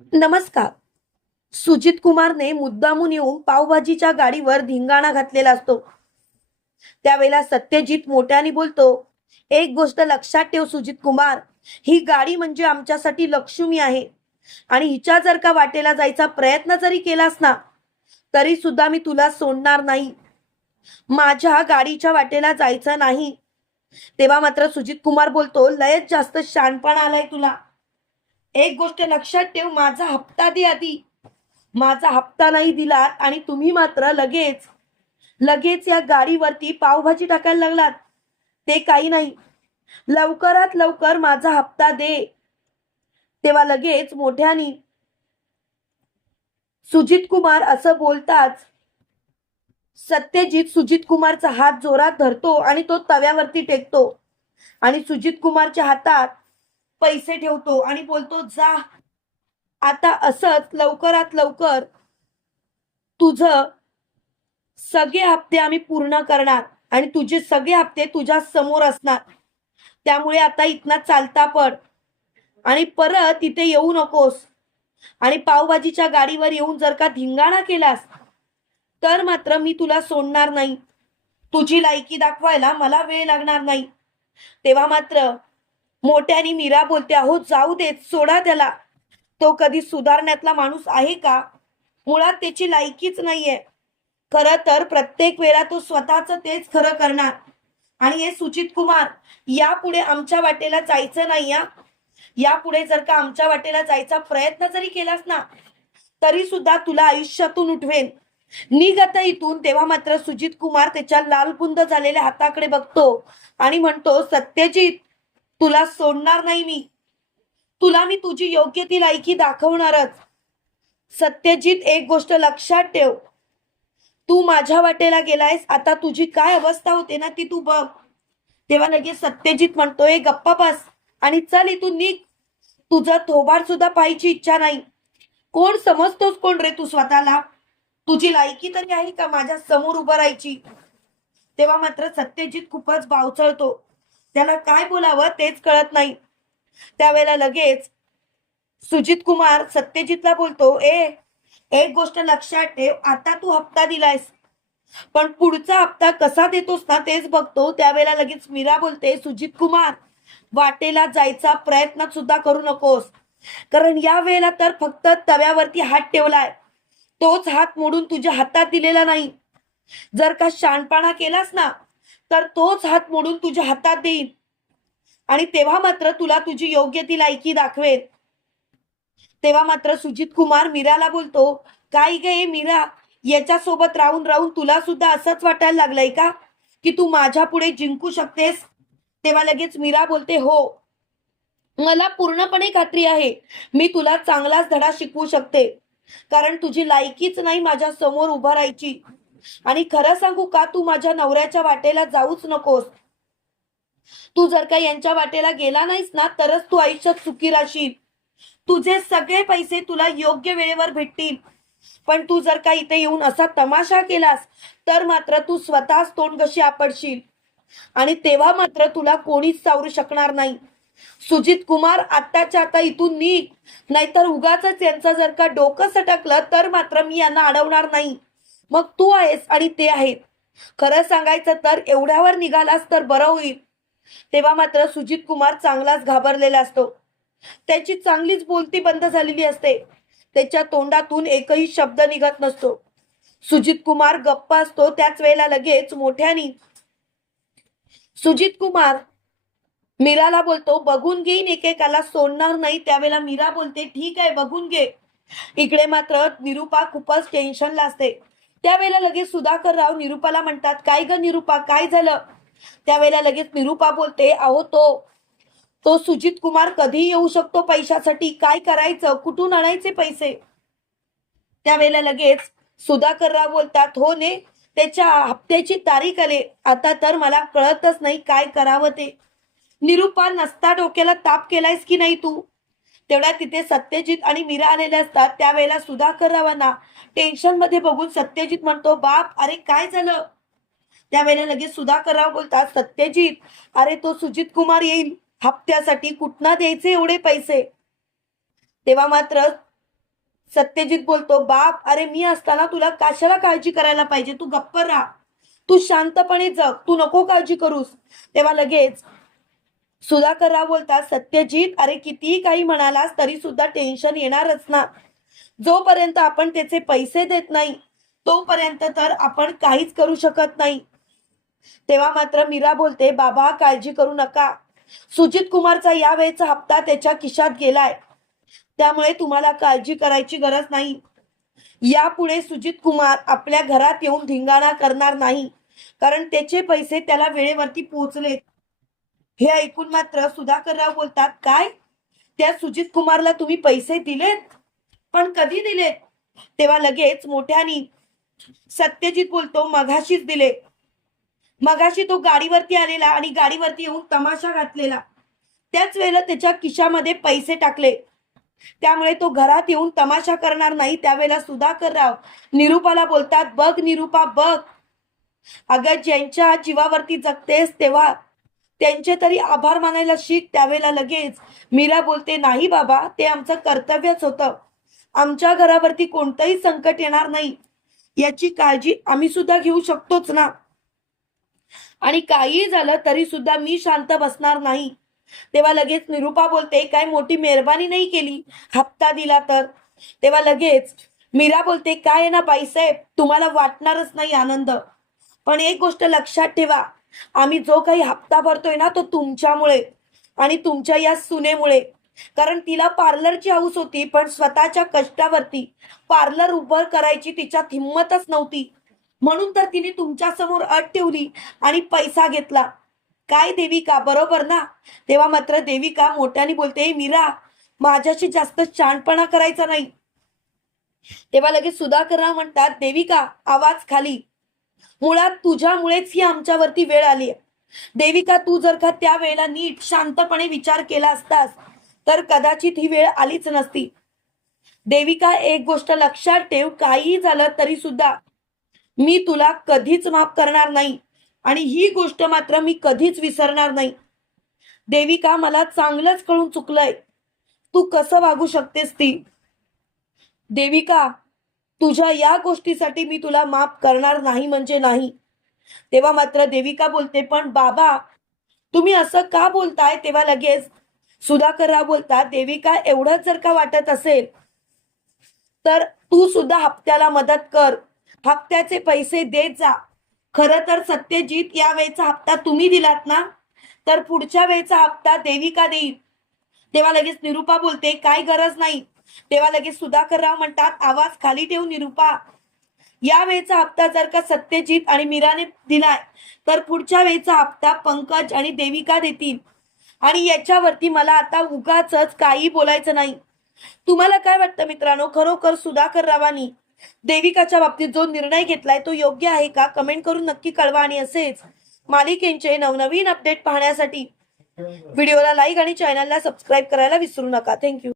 नमस्कार. सुजित कुमारने मुद्दामून येऊन पावभाजीच्या गाडीवर धिंगाणा घातलेला असतो. त्यावेळेला सत्यजित मोठ्याने बोलतो एक गोष्ट लक्षात ठेव सुजित कुमार ही गाडी म्हणजे आमच्यासाठी लक्ष्मी आहे आणि हिच्या जर का वाटेला जायचा प्रयत्न जरी केलास ना तरी सुद्धा मी तुला सोडणार नाही. माझ्या गाडीच्या वाटेला जायचं नाही. तेव्हा मात्र सुजित कुमार बोलतो लयच जास्त शानपण आलाय तुला. एक गोष्ट लक्षात ठेव माझा हप्ता दे आधी. माझा हप्ता नाही दिला आणि तुम्ही मात्र लगेच लगेच या गाडीवरती पावभाजी टाकायला लागलात. ते काही नाही. लवकरात लवकर माझा हप्ता दे. तेव्हा लगेच मोठ्यानी सुजित कुमार असं बोलताच सत्यजित सुजित कुमारचा हात जोरात धरतो आणि तो तव्यावरती टेकतो. आणि सुजित कुमारच्या हातात पैसे ठेवतो आणि बोलतो जा आता असंच लवकरात लवकर तुझं सगळे हप्ते आम्ही पूर्ण करणार आणि तुझे सगळे हप्ते तुझ्या समोर असणार. त्यामुळे आता इथनं चालता पड आणि परत इथे येऊ नकोस. आणि पावभाजीच्या गाडीवर येऊन जर का धिंगाणा केलास तर मात्र मी तुला सोडणार नाही. तुझी लायकी दाखवायला मला वेळ लागणार नाही. तेव्हा मात्र मोठ्याने मीरा बोलते अहो जाऊ देत सोडा त्याला. तो कधी सुधारण्यातला माणूस आहे का? मुळात त्याची लायकीच नाहीये. खरं तर प्रत्येक वेळा तो स्वतःच तेच खरं करणार. आणि हे सुचित कुमार यापुढे आमच्या वाटेला जायचं नाही या यापुढे जर का आमच्या वाटेला जायचा प्रयत्न जरी केलास ना तरी सुद्धा तुला आयुष्यातून उठवेन. निघ इथून तेव्हा मात्र सुजित कुमार त्याच्या लालबुंद झालेल्या हाताकडे बघतो आणि म्हणतो सत्यजित तुला सोडणार नाही मी. तुला मी तुझी योग्य ती लायकी दाखवणारच. सत्यजित एक गोष्ट लक्षात ठेव. तू माझ्या वाटेला गेलायस आता तुझी काय अवस्था होते ना ती तू बघ. तेव्हा लगेच सत्यजित म्हणतोय गप्पा बस आणि चल इथून निघ. तुझं थोबार सुद्धा पाहायची इच्छा नाही. कोण समजतोस कोण रे तू स्वतःला? तुझी लायकी तरी आहे का माझ्यासमोर उभं राहायची? तेव्हा मात्र सत्यजित खूपच बावचळतो त्याला काय बोलावं तेच कळत नाही. त्यावेळेला लगेच सुजित कुमार सत्यजितला बोलतो ए एक गोष्ट लक्षात ठेव आता तू हप्ता दिलायस. पण पुढचा हप्ता कसा देतोस ना तेच बघतो. त्यावेळेला लगेच मीरा बोलते सुजित कुमार वाटेला जायचा प्रयत्न सुद्धा करू नकोस. कारण या वेळेला तर फक्त तव्यावरती हात ठेवलाय. तोच हात मोडून तुझ्या हातात दिलेला नाही. जर का शानपाणा केलास ना तर तोच हात मोडून तुझ्या हातात देईन. आणि तेव्हा मात्र तुला तुझी योग्य ती लायकी दाखवेल तेव्हा मात्र सुजित कुमार मीराला बोलतो काय गे मीरा? याच्या सोबत राहून राहून तुला सुद्धा असंच वाटायला लागलंय का? की तू माझ्या पुढे जिंकू शकतेस? तेव्हा लगेच मीरा बोलते हो. मला पूर्णपणे खात्री आहे. मी तुला चांगलाच धडा शिकवू शकते. कारण तुझी लायकीच नाही माझ्यासमोर उभा राहायची. आणि खरं सांगू का तू माझ्या नवऱ्याच्या वाटेला जाऊच नकोस. तू जर का यांच्या वाटेला गेला नाहीस ना तरच तू आयुष्यात सुखी राहशील. तुझे सगळे पैसे तुला योग्य वेळेवर भेटतील. पण तू जर का इथे येऊन असा तमाशा केलास तर मात्र तू स्वतःच तोंड कशी आपडशील? आणि तेव्हा मात्र तुला कोणीच सावरू शकणार नाही. सुजित कुमार आत्ताच्या आता इथून निघ. नाहीतर उगाच यांचं जर का डोकं सटकलं तर मात्र मी यांना अडवणार नाही. मग तू आहेस आणि ते आहेत. खरं सांगायचं तर एवढ्यावर निघालास तर बरं होईल. तेव्हा मात्र सुजित कुमार चांगलाच घाबरलेला असतो. त्याची चांगलीच बोलती बंद झालेली असते. त्याच्या तोंडातून एकही शब्द निघत नसतो. सुजित कुमार गप्प असतो त्याच वेळेला लगेच मोठ्यानी. सुजित कुमार मीराला बोलतो बघून घेईन एकेकाला सोडणार नाही. त्यावेळेला मीरा बोलते ठीक आहे बघून घे. इकडे मात्र निरुपा खूपच टेन्शनला असते. त्यावेळेला लगेच सुधाकर राव निरुपाला म्हणतात काय ग निरुपा काय झालं? त्यावेळेला लगेच निरुपा बोलते अहो तो तो सुजित कुमार कधी येऊ शकतो पैशासाठी. काय करायचं? कुठून आणायचे पैसे? त्यावेळेला लगेच सुधाकर राव बोलतात हो ने त्याच्या हप्त्याची तारीख आले. आता तर मला कळतच नाही काय करावं ते. निरुपा नसता डोक्याला ताप केलायस की नाही तू? तेवढ्या तिथे सत्यजित आणि मीरा आलेले असतात. त्यावेळेला सुधाकर रावांना टेन्शनमध्ये बघून सत्यजित म्हणतो बाप अरे काय झालं? त्यावेळेला लगेच सुधाकर राव बोलतात सत्यजित अरे तो सुजित कुमार येईल. हप्त्यासाठी कुठना द्यायचे एवढे पैसे? तेव्हा मात्र सत्यजित बोलतो बाप अरे मी असताना तुला कशाला काळजी करायला पाहिजे? तू गप्प राहा. तू शांतपणे जग. तू नको काळजी करूस. तेव्हा लगेच सुधाकर राव बोलतात सत्यजित अरे कितीही काही म्हणालास तरी सुद्धा टेन्शन येणारच ना. जोपर्यंत आपण त्याचे पैसे देत नाही तोपर्यंत तर आपण काहीच करू शकत नाही. तेव्हा मात्र मीरा बोलते बाबा काळजी करू नका. सुजित कुमारचा या वेळेचा हप्ता त्याच्या खिशात गेलाय. त्यामुळे तुम्हाला काळजी करायची गरज नाही. यापुढे सुजित कुमार आपल्या घरात येऊन धिंगाणा करणार नाही. कारण त्याचे पैसे त्याला वेळेवरती पोहोचलेत. हे ऐकून मात्र सुधाकरराव बोलतात काय? त्या सुजित कुमारला तुम्ही पैसे दिलेत? पण कधी दिलेत? तेव्हा लगेच मोठ्यानी सत्यजित बोलतो मघाशीच दिले. मघाशी तो गाडीवरती आलेला आणि गाडीवरती येऊन तमाशा घातलेला. त्याच वेळेला त्याच्या खिशामध्ये पैसे टाकले. त्यामुळे तो घरात येऊन तमाशा करणार नाही. त्यावेळेला सुधाकरराव निरूपाला निरुपाला बोलतात बघ निरूपा बघ. अगं ज्यांच्या जीवावरती जगतेस तेव्हा त्यांचे तरी आभार मानायला शिक त्यावेळेला लगेच. मीरा बोलते नाही बाबा ते आमचं कर्तव्यच होतं. आमच्या घरावरती कोणतंही संकट येणार नाही. याची काळजी आम्ही सुद्धा घेऊ शकतोच ना. आणि काही झालं तरी सुद्धा मी शांत बसणार नाही. तेव्हा लगेच निरुपा बोलते काय मोठी मेहरबानी नाही केली? हप्ता दिला तर. तेव्हा लगेच मीरा बोलते काय आहे ना बाईसाहेब तुम्हाला वाटणारच नाही आनंद. पण एक गोष्ट लक्षात ठेवा आम्ही जो काही हप्ता भरतोय ना तो तुमच्यामुळे आणि तुमच्या या सुनेमुळे. कारण तिला पार्लरची हाऊस होती पण स्वतःच्या कष्टावरती पार्लर उभं करायची तिच्यात हिंमतच नव्हती. म्हणून तर तिने तुमच्यासमोर अट ठेवली आणि पैसा घेतला. काय देविका? बरोबर ना? तेव्हा मात्र देविका मोठ्याने बोलते मीरा माझ्याशी जास्त शाणपणा करायचा नाही. तेव्हा लगेच सुधाकरराव म्हणतात देविका आवाज खाली. मुळात तुझ्यामुळेच ही आमच्यावरती वेळ आली देविका तू जर का त्या वेळेला नीट शांतपणे विचार केला असतास तर कदाचित ही वेळ आलीच नसती. देविका एक गोष्ट लक्षात ठेव काही झालं तरी सुद्धा मी तुला कधीच माफ करणार नाही आणि ही गोष्ट मात्र मी कधीच विसरणार नाही. देविका मला चांगलंच कळून चुकलंय. तू कसं वागू शकतेस ती? देविका तुझ्या या गोष्टीसाठी मी तुला माफ करणार नाही म्हणजे नाही. तेव्हा मात्र देविका बोलते पण बाबा तुम्ही असं का बोलताय? तेव्हा लगेच सुधाकरराव बोलतात देविका एवढंच जर का वाटत असेल तर तू सुद्धा हप्त्याला मदत कर. हप्त्याचे पैसे देत जा. खरं तर सत्यजित या वेळेचा हप्ता तुम्ही दिलात ना? तर पुढच्या वेळेचा हप्ता देविका देईल. तेव्हा लगेच निरुपा बोलते काय गरज नाही. तेव्हा लगेच सुधाकरराव म्हणतात आवाज खाली ठेवून निरुपा या वेळेचा हप्ता जर का सत्यजित आणि मीराने दिलाय तर पुढच्या वेळेचा हप्ता पंकज आणि देविका देतील. आणि याच्यावरती मला आता उगाच काही बोलायचं नाही. तुम्हाला काय वाटतं मित्रांनो? खरोखर सुधाकररावांनी देविकाच्या बाबतीत जो निर्णय घेतलाय तो योग्य आहे का? कमेंट करून नक्की कळवा आणि असेच मालिकेंचे नवनवीन अपडेट पाहण्यासाठी व्हिडिओला लाईक आणि चॅनलला सबस्क्राईब करायला विसरू नका. थँक्यू.